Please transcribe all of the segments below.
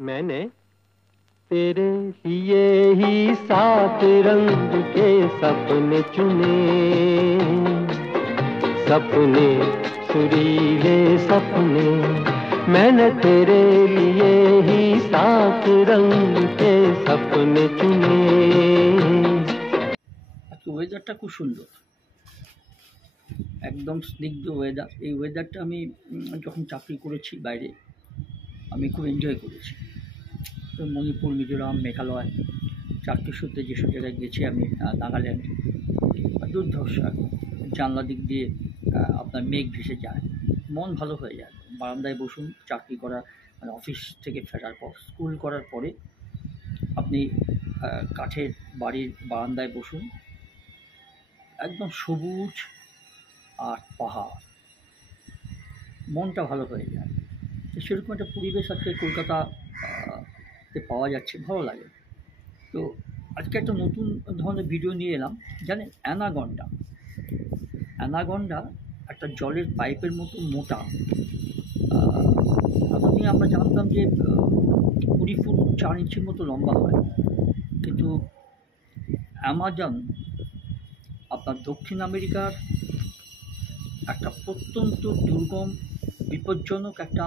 मैंने तेरे लिए ही 7 रंग के सपने चुने, सपने सुरीले सपने। मैंने तेरे लिए ही 7 रंग के सपने चुने। আজকে ওয়েদারটা খুব সুন্দর, একদম স্নিগ্ধ ওয়েদার। এই ওয়েদারটা আমি যখন চাকরি করেছি বাইরে, আমি খুব এনজয় করেছি। তো মণিপুর, মিজোরাম, মেঘালয়, চাকরির সূত্রে যেসব জায়গায় গেছি আমি, নাগাল্যান্ড, দুর্ধর্ষ একদম। জানলা দিক দিয়ে আপনার মেঘ ভেসে যায়, মন ভালো হয়ে যায়। বারান্দায় বসুন, চাকরি করা মানে অফিস থেকে ফেরার পর, স্কুল করার পরে আপনি কাঠের বাড়ির বারান্দায় বসুন, একদম সবুজ আর পাহাড়, মনটা ভালো হয়ে যায়। তো সেরকম একটা পরিবেশ আজকে কলকাতা তে পাওয়া যাচ্ছে, ভালো লাগে। তো আজকে একটা নতুন ধরনের ভিডিও নিয়ে এলাম। জানেন অ্যানাকন্ডা? অ্যানাকন্ডা একটা জলের পাইপের মতো মোটা। এতদিন আমরা জানতাম যে 20 ফুট 4 ইঞ্চির মতো লম্বা হয়, কিন্তু অ্যামাজন আপনার দক্ষিণ আমেরিকার একটা প্রত্যন্ত দুর্গম, বিপজ্জনক একটা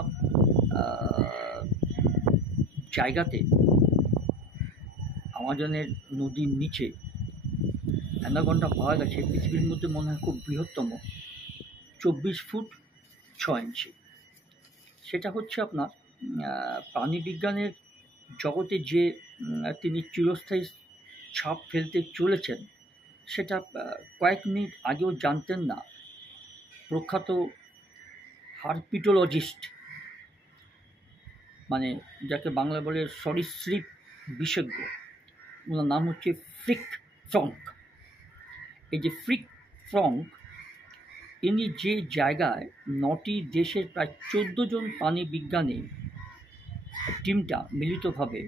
জায়গাতে, আমাজনের নদীর নিচে অ্যানাকন্ডা পাওয়া গেছে। পৃথিবীর মধ্যে মনে হয় খুব বৃহত্তম, 24 ফুট 6 ইঞ্চি। সেটা হচ্ছে আপনার প্রাণীবিজ্ঞানের জগতে যে তিনি চিরস্থায়ী ছাপ ফেলতে চলেছেন, সেটা কয়েক মিনিট আগেও জানতেন না প্রখ্যাত হার্পিটোলজিস্ট, মানে যাকে বাংলা বলে সরীসৃপ বিশেষজ্ঞ। ওনার নাম হচ্ছে ফ্রিক ফ্রঙ্ক। এই যে ফ্রিক ফ্রঙ্ক, ইনি যে জায়গায় 9টি দেশের প্রায় 14 জন প্রাণী বিজ্ঞানী টিমটা মিলিতভাবে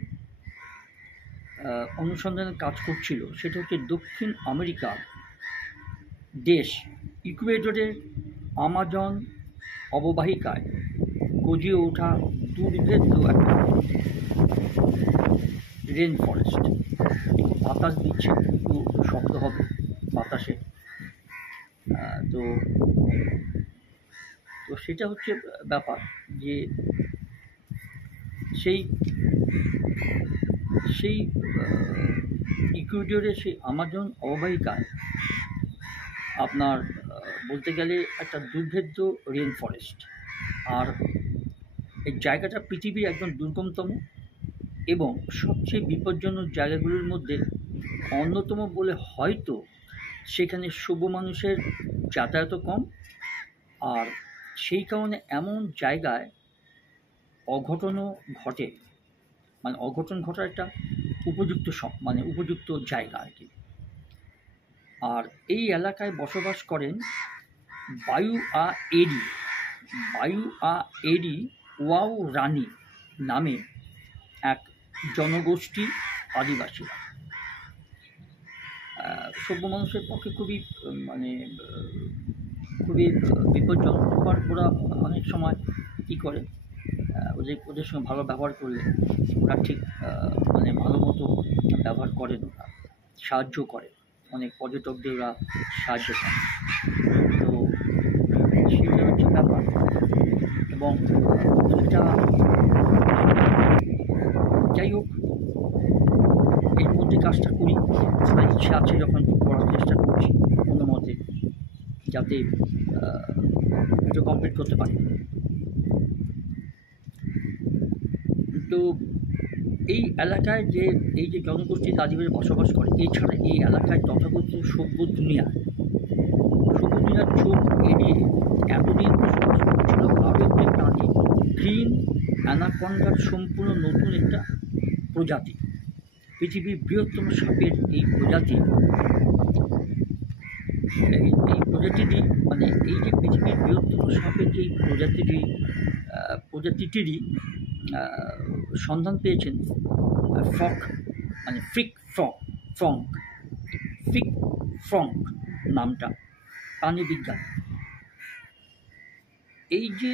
অনুসন্ধানের কাজ করছিল, সেটা হচ্ছে দক্ষিণ আমেরিকার দেশ ইকুয়েডরের আমাজন অববাহিকায় গজিয়ে ওঠা দুর্ভেদ্য একটা রেন ফরেস্ট। বাতাস দিচ্ছে, একটু শব্দ হবে বাতাসে। তো তো সেটা হচ্ছে ব্যাপার, যে সেই সেই ইকুয়েডরের সেই আমাজন অববাহিকায় আপনার বলতে গেলে একটা দুর্ভেদ্য রেন ফরেস্ট। আর এই জায়গাটা পৃথিবীর একদম দুর্গমতম এবং সবচেয়ে বিপজ্জনক জায়গাগুলোর মধ্যে অন্যতম বলে হয়তো। সেখানে সভ্য মানুষের যাতায়াতও কম, আর সেই কারণে এমন জায়গায় অঘটনও ঘটে, মানে অঘটন ঘটার একটা উপযুক্ত মানে উপযুক্ত জায়গা আর কি। আর এই এলাকায় বসবাস করেন বায়ু-আ-এরি ওয়াও রানি নামে এক জনগোষ্ঠী আদিবাসীরা। সভ্য মানুষের পক্ষে খুবই মানে খুবই বিপজ্জনক। আবার ওরা অনেক সময় কী করে, ওদের সঙ্গে ভালো ব্যবহার করলে ওরা ঠিক মানে ভালো মতো ব্যবহার করেন, ওরা সাহায্য করে, অনেক পর্যটকদের ওরা সাহায্য করে। তো সেটা হচ্ছে ব্যাপার। এবং সেটা যাই হোক, এর মধ্যে কাজটা করি, আমার ইচ্ছা আছে যখন করার চেষ্টা করছি কোনো মতে, যাতে এটা কমপ্লিট করতে পারি। তো এই এলাকায় যে এই যে জনগোষ্ঠীর আদিবাসী বসবাস করে, এছাড়া এই এলাকায় তথাকথিত সভ্য দুনিয়ার চোখ এড়িয়ে এতদিন বসবাস করছিল আরও একটি প্রাণী, গ্রিন অ্যানাকন্ডার সম্পূর্ণ নতুন একটা প্রজাতি। পৃথিবীর বৃহত্তম সাপের এই প্রজাতিটি মানে এই যে পৃথিবীর বৃহত্তম সাপের যে প্রজাতিটিরই সন্ধান পেয়েছেন ফ্রিক ফ্রঙ্ক নামটা প্রাণীবিজ্ঞান। এই যে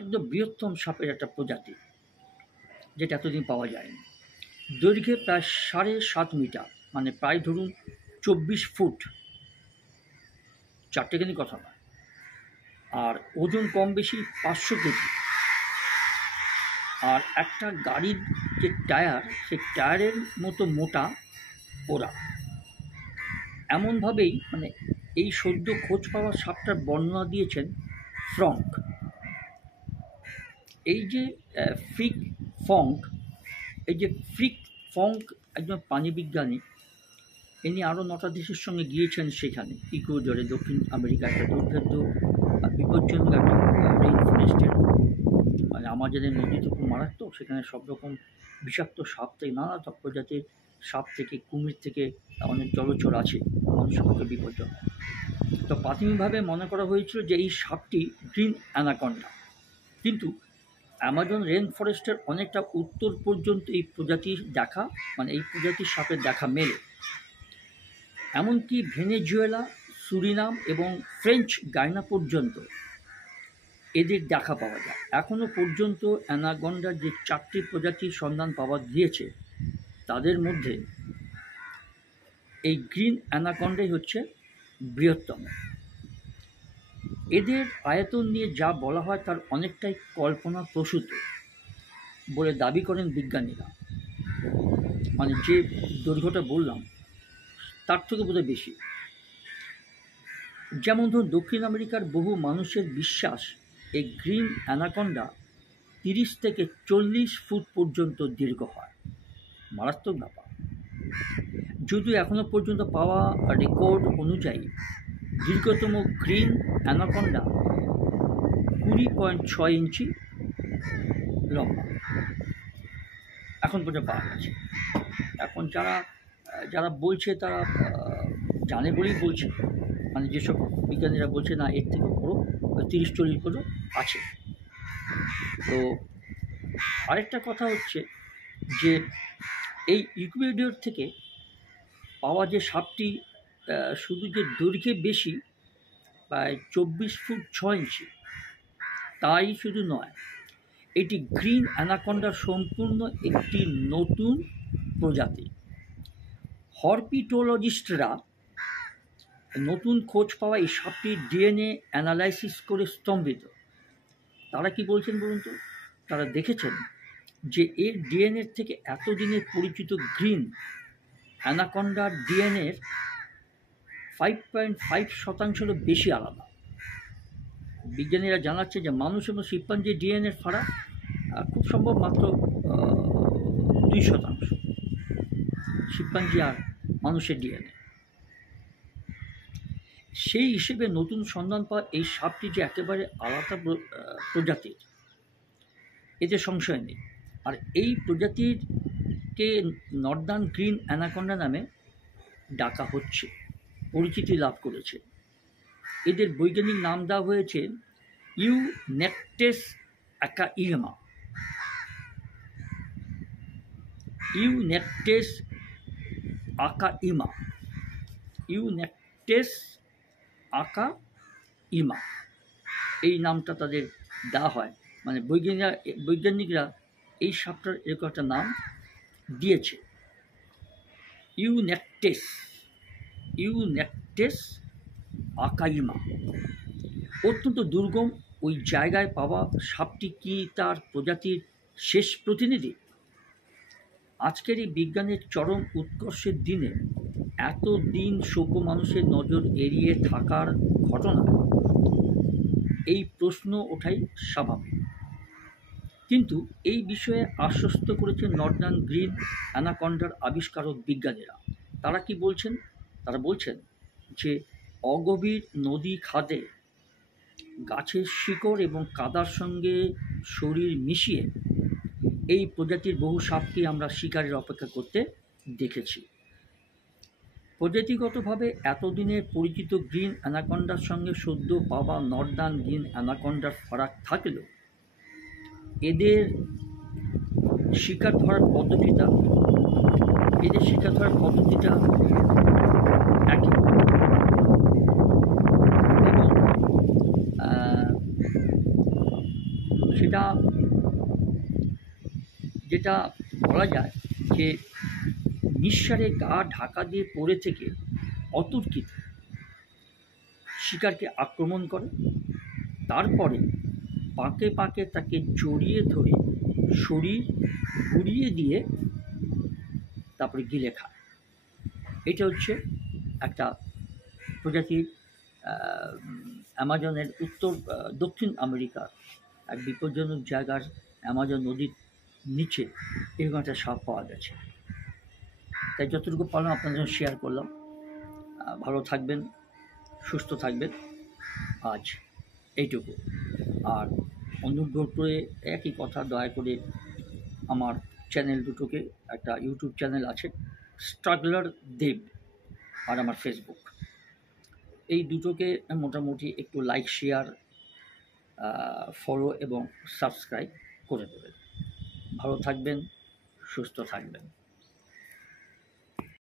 একদম বৃহত্তম সাপের একটা প্রজাতি, যেটা এতদিন পাওয়া যায়নি। দৈর্ঘ্যে প্রায় 7.5 মিটার, মানে প্রায় ধরুন 24 ফুট, চারটেখানি কথা নয়। আর ওজন কম বেশি 500 কেজি। আর একটা গাড়ির যে টায়ার, সেই টায়ারের মতো মোটা ওরা। এমনভাবেই মানে এই সদ্য খোঁজ পাওয়া সাপটার বর্ণনা দিয়েছেন ফ্রঙ্ক। এই যে ফ্রিক ফঙ্ক, এই যে ফ্রিক ফঙ্ক একজন প্রাণীবিজ্ঞানী, ইনি আরও 9টা দেশের সঙ্গে গিয়েছেন সেখানে, ইকুয়েডরে, দক্ষিণ আমেরিকা, একটা দুর্ভেদ্য বিপজ্জনক একটা রেইন ফরেস্টের, মানে আমাদের নদী তো খুব মারাত্মক, সেখানে সব রকম বিষাক্ত সাপ থেকে, নানা প্রজাতির সাপ থেকে, কুমির থেকে অনেক জলচর আছে, মানুষের পক্ষে বিপজ্জনক। তো প্রাথমিকভাবে মনে করা হয়েছিল যে এই সাপটি গ্রিন অ্যানাকন্ডা, কিন্তু অ্যামাজন রেন ফরেস্টের অনেকটা উত্তর পর্যন্ত এই প্রজাতির দেখা, মানে এই প্রজাতির সাপের দেখা মেলে। এমনকি ভেনেজুয়েলা, সুরিনাম এবং ফ্রেঞ্চ গায়ানা পর্যন্ত এদের দেখা পাওয়া যায়। এখনও পর্যন্ত অ্যানাকন্ডার যে 4টি প্রজাতির সন্ধান পাওয়া গিয়েছে, তাদের মধ্যে এই গ্রিন অ্যানাকন্ডাই হচ্ছে বৃহত্তম। এদের আয়তন নিয়ে যা বলা হয় তার অনেকটাই কল্পনাপ্রসূত বলে দাবি করেন বিজ্ঞানীরা। মানে যে দৈর্ঘ্যটা বললাম তার থেকে বোধহয় বেশি। যেমন ধরুন, দক্ষিণ আমেরিকার বহু মানুষের বিশ্বাস এই গ্রিন অ্যানাকন্ডা 30 থেকে 40 ফুট পর্যন্ত দীর্ঘ হয়। মারাত্মক ব্যাপার। যদিও এখনও পর্যন্ত পাওয়া রেকর্ড অনুযায়ী দীর্ঘতম গ্রিন অ্যানাকন্ডা 20.6 ইঞ্চি লম্বা এখন পর্যন্ত পাওয়া গেছে। এখন যারা বলছে তারা জানে বলেই বলছে, মানে যেসব বিজ্ঞানীরা বলছে না এর থেকে বড় 30-40 করে আছে। তো আরেকটা কথা হচ্ছে যে এই ইকুয়েডর থেকে পাওয়া যে সাপটি শুধু যে দৈর্ঘ্যে বেশি, প্রায় 24 ফুট 6 ইঞ্চি, তাই শুধু নয়, এটি গ্রিন অ্যানাকন্ডার সম্পূর্ণ একটি নতুন প্রজাতি। হরপিটোলজিস্টরা নতুন খোঁজ পাওয়া এই সাপটির ডিএনএ অ্যানালাইসিস করে স্তম্ভিত। তারা কি বলছেন বলুন তো? তারা দেখেছেন যে এর ডিএনএর থেকে এতদিনের পরিচিত গ্রিন অ্যানাকন্ডার ডিএনএর 5.5% বেশি আলাদা। বিজ্ঞানীরা জানাচ্ছে যে মানুষ এবং শিম্পাঞ্জির ডিএনএর ফারাক খুব সম্ভব মাত্র 2%, শিম্পাঞ্জি আর মানুষের ডিএনএ। সেই হিসেবে নতুন সন্ধান পাওয়া এই সাপটি যে একেবারে আলাদা প্রজাতির, এতে সংশয় নেই। আর এই প্রজাতিরকে নর্দার্ন গ্রিন অ্যানাকন্ডা নামে ডাকা হচ্ছে, পরিচিতি লাভ করেছে। এদের বৈজ্ঞানিক নাম দেওয়া হয়েছে ইউনেকটেস আকাইমা। ইউনেকটেস আকাইমা, ইউনেকটেস আকাইমা, এই নামটা তাদের দেওয়া হয়। মানে বৈজ্ঞানিকরা এই সাপটার এরকম একটা নাম দিয়েছে, ইউনেকটেস আকাইমা। অত্যন্ত দুর্গম ওই জায়গায় পাওয়া সাপটি কি তার প্রজাতির শেষ প্রতিনিধি? আজকের এই বিজ্ঞানের চরম উৎকর্ষের দিনে এত দিন সভ্য মানুষের নজর এড়িয়ে থাকার ঘটনা, এই প্রশ্ন ওঠাই স্বাভাবিক। কিন্তু এই বিষয়ে আশ্বস্ত করেছেন নর্দার্ন গ্রিন অ্যানাকন্ডার আবিষ্কারক বিজ্ঞানীরা। তারা কি বলছেন? তারা বলছেন যে অগভীর নদী খাদে গাছের শিকড় এবং কাদার সঙ্গে শরীর মিশিয়ে এই প্রজাতির বহু সাপকে আমরা শিকারের অপেক্ষা করতে দেখেছি। প্রজাতিগতভাবে এতদিনের পরিচিত গ্রিন অ্যানাকন্ডার সঙ্গে সদ্য পাওয়া নর্দার্ন গ্রিন অ্যানাকন্ডার ফারাক থাকলেও এদের শিকার ধরার পদ্ধতিটা একই। এবং সেটা যেটা বলা যায় যে নিঃসারে গা ঢাকা দিয়ে পড়ে থেকে অতর্কিত শিকারকে আক্রমণ করে, তারপরে পাঁকে পাঁকে তাকে জড়িয়ে ধরে শরীর ঘুরিয়ে দিয়ে তারপরে গিলে খায়। এটা হচ্ছে একটা প্রজাতির অ্যামাজনের দক্ষিণ আমেরিকার এক বিপজ্জনক জায়গার অ্যামাজন নদীর নিচে এরকম একটা সাপ পাওয়া গেছে। তাই যতটুকু পারলাম আপনাদের জন্য শেয়ার করলাম। ভালো থাকবেন, সুস্থ থাকবেন, আজ এইটুকু। আর অনুগ্রহ করে একই কথা, দয়া করে আমার চ্যানেল দুটোকে, একটা ইউটিউব চ্যানেল আছে স্ট্রাগলার দেব আর আমার ফেসবুক, এই দুটোকে মোটামুটি একটু লাইক, শেয়ার, ফলো এবং সাবস্ক্রাইব করে দেবেন। ভালো থাকবেন, সুস্থ থাকবেন।